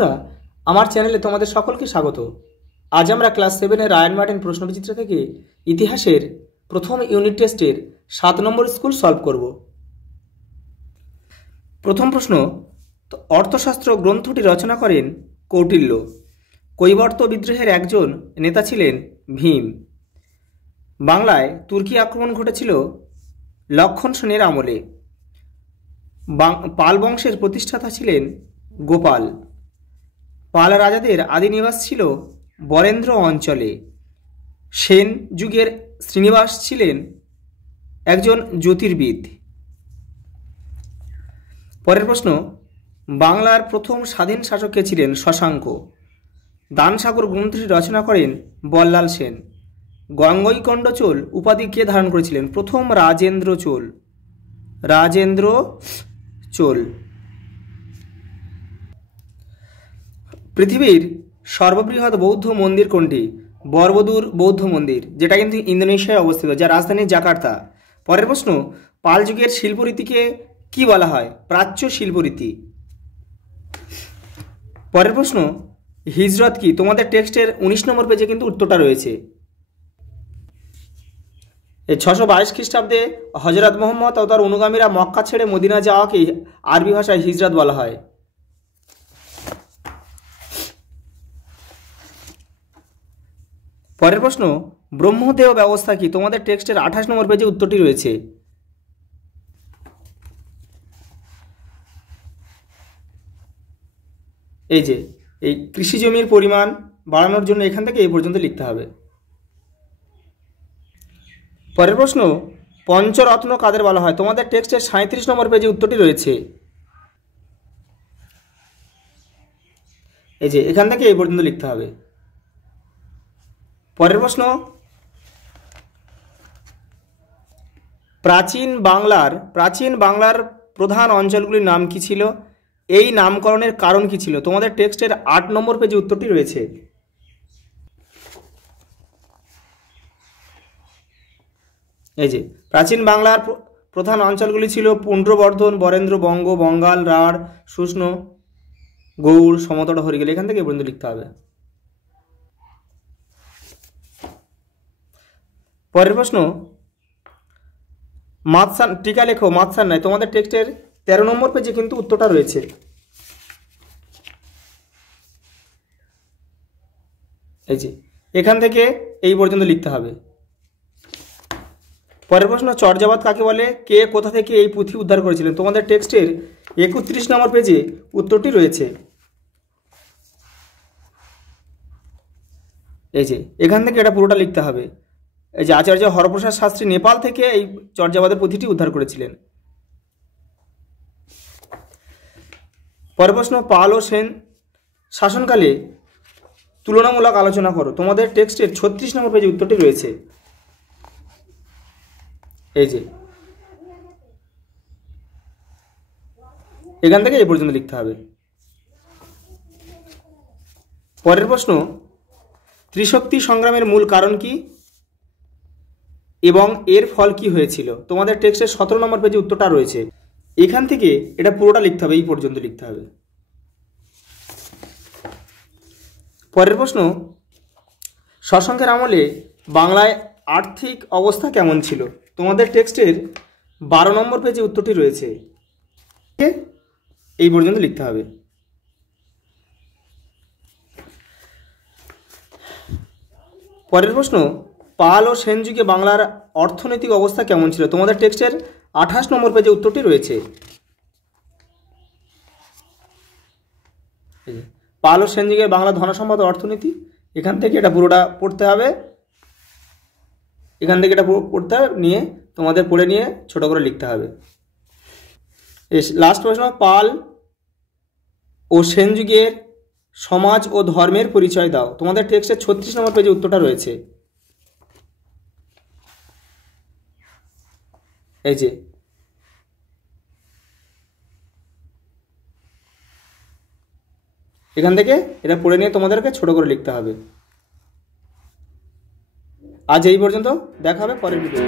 বন্ধুরা, আমার চ্যানেলে তোমাদের সকলকে স্বাগত। আজ আমরা ক্লাস 7-এর রায়ান মার্টিন প্রশ্নবিচিত্র থেকে ইতিহাসের প্রথম ইউনিট টেস্টের 7 নম্বর স্কুল সলভ করব। প্রথম প্রশ্ন, অর্থশাস্ত্র গ্রন্থটি রচনা করেন কৌটিল্য। কৈবর্ত বিদ্রোহের একজন নেতা ছিলেন ভীম। বাংলায় তুর্কি আক্রমণ ঘটেছিল লক্ষণ সেনের আমলে। পাল বংশের প্রতিষ্ঠাতা ছিলেন গোপাল। পাল রাজাদের আদি নিবাস ছিল বরেন্দ্র অঞ্চলে। সেন যুগের শ্রীনিবাস ছিলেন একজন জ্যোতির্বিদ। পরের প্রশ্ন, বাংলার প্রথম স্বাধীন শাসক কে ছিলেন? শশাঙ্ক। দানসাগর গ্রন্থটি রচনা করেন বল্লাল সেন। গঙ্গৈকণ্ড চোল উপাধি কে ধারণ করেছিলেন? প্রথম রাজেন্দ্র চোল। রাজেন্দ্র চোল। পৃথিবীর সর্ববৃহৎ বৌদ্ধ মন্দির কোনটি? বরবদুর বৌদ্ধ মন্দির, যেটা কিন্তু ইন্দোনেশিয়ায় অবস্থিত, যার রাজধানী জাকার্তা। পরের প্রশ্ন, পাল যুগের শিল্পরীতিকে কি বলা হয়? প্রাচ্য শিল্পরীতি। পরের প্রশ্ন, হিজরত কি? তোমাদের টেক্সটের 19 নম্বর পেজে কিন্তু উত্তরটা রয়েছে। 622 খ্রিস্টাব্দে হজরত মোহাম্মদ ও তার অনুগামীরা মক্কা ছেড়ে মদিনা যাওয়াকে আরবি ভাষায় হিজরত বলা হয়। পরের প্রশ্ন, ব্রহ্মদেহ ব্যবস্থা কি? তোমাদের টেক্সটের 28 নম্বর পেজে উত্তরটি রয়েছে। এই যে এই কৃষি জমির পরিমাণ বাড়ানোর জন্য এখান থেকে এই পর্যন্ত লিখতে হবে। পরের প্রশ্ন, পঞ্চরত্ন কাদের বলা হয়? তোমাদের টেক্সটের 37 নম্বর পেজে উত্তরটি রয়েছে। এই যে এখান থেকে এই পর্যন্ত লিখতে হবে। পরের প্রশ্ন, প্রাচীন বাংলার প্রধান অঞ্চলগুলির নাম কি ছিল? এই নামকরণের কারণ কি ছিল? তোমাদের টেক্সটের 8 নম্বর পেজে উত্তরটি রয়েছে। এই যে প্রাচীন বাংলার প্রধান অঞ্চলগুলি ছিল পুণ্ড্রবর্ধন, বরেন্দ্র, বঙ্গ, বঙ্গাল, রাঢ়, শুষ্ণ, গৌড়, সমতট, হরিগেল। এখান থেকে পর্যন্ত লিখতে হবে। পরের প্রশ্ন, মাতসান টিকা লেখো। মাতসান নাই, তোমাদের টেক্সটের 13 নম্বর পেজে কিন্তু উত্তরটা রয়েছে। এই যে এখান থেকে এই পর্যন্ত লিখতে হবে। পরের প্রশ্ন, চর্যাপদ কাকে বলে? কে কোথা থেকে এই পুঁথি উদ্ধার করেছিলেন? তোমাদের টেক্সটের 31 নম্বর পেজে উত্তরটি রয়েছে। এই যে এখান থেকে এটা পুরোটা লিখতে হবে। এই যে আচার্য হরপ্রসাদ শাস্ত্রী নেপাল থেকে এই চর্যাপদের পুঁথিটি উদ্ধার করেছিলেন। পরের প্রশ্ন, পাল ও সেন শাসনকালে তুলনামূলক আলোচনা করো। তোমাদের টেক্সটের 36 নম্বর পেজে উত্তরটি রয়েছে। এই যে এখান থেকে এই পর্যন্ত লিখতে হবে। পরের প্রশ্ন, ত্রিশক্তি সংগ্রামের মূল কারণ কি এবং এর ফল কি হয়েছিল? তোমাদের টেক্সটের 17 নম্বর পেজে উত্তরটা রয়েছে। এখান থেকে এটা পুরোটা লিখতে হবে, এই পর্যন্ত লিখতে হবে। পরের প্রশ্ন, শশাঙ্কের আমলে বাংলায় আর্থিক অবস্থা কেমন ছিল? তোমাদের টেক্সটের 12 নম্বর পেজে উত্তরটি রয়েছে। এই পর্যন্ত লিখতে হবে। পরের প্রশ্ন, পাল ও সেন যুগে বাংলার অর্থনৈতিক অবস্থা কেমন ছিল? তোমাদের টেক্সটের 28 নম্বর পেজে উত্তরটি রয়েছে। পাল ও সেন যুগে বাংলা ধনসম্পদ অর্থনীতি, এখান থেকে এটা পুরোটা পড়তে হবে। এখান থেকে এটা পড়তে নিয়ে তোমাদের পড়ে নিয়ে ছোট করে লিখতে হবে। লাস্ট প্রশ্ন, পাল ও সেন যুগের সমাজ ও ধর্মের পরিচয় দাও। তোমাদের টেক্সটের 36 নম্বর পেজে উত্তরটা রয়েছে। এই যে এখান থেকে এটা পড়ে নিয়ে তোমাদেরকে ছোট করে লিখতে হবে। আজ এই পর্যন্ত, দেখা হবে পরের ভিডিও।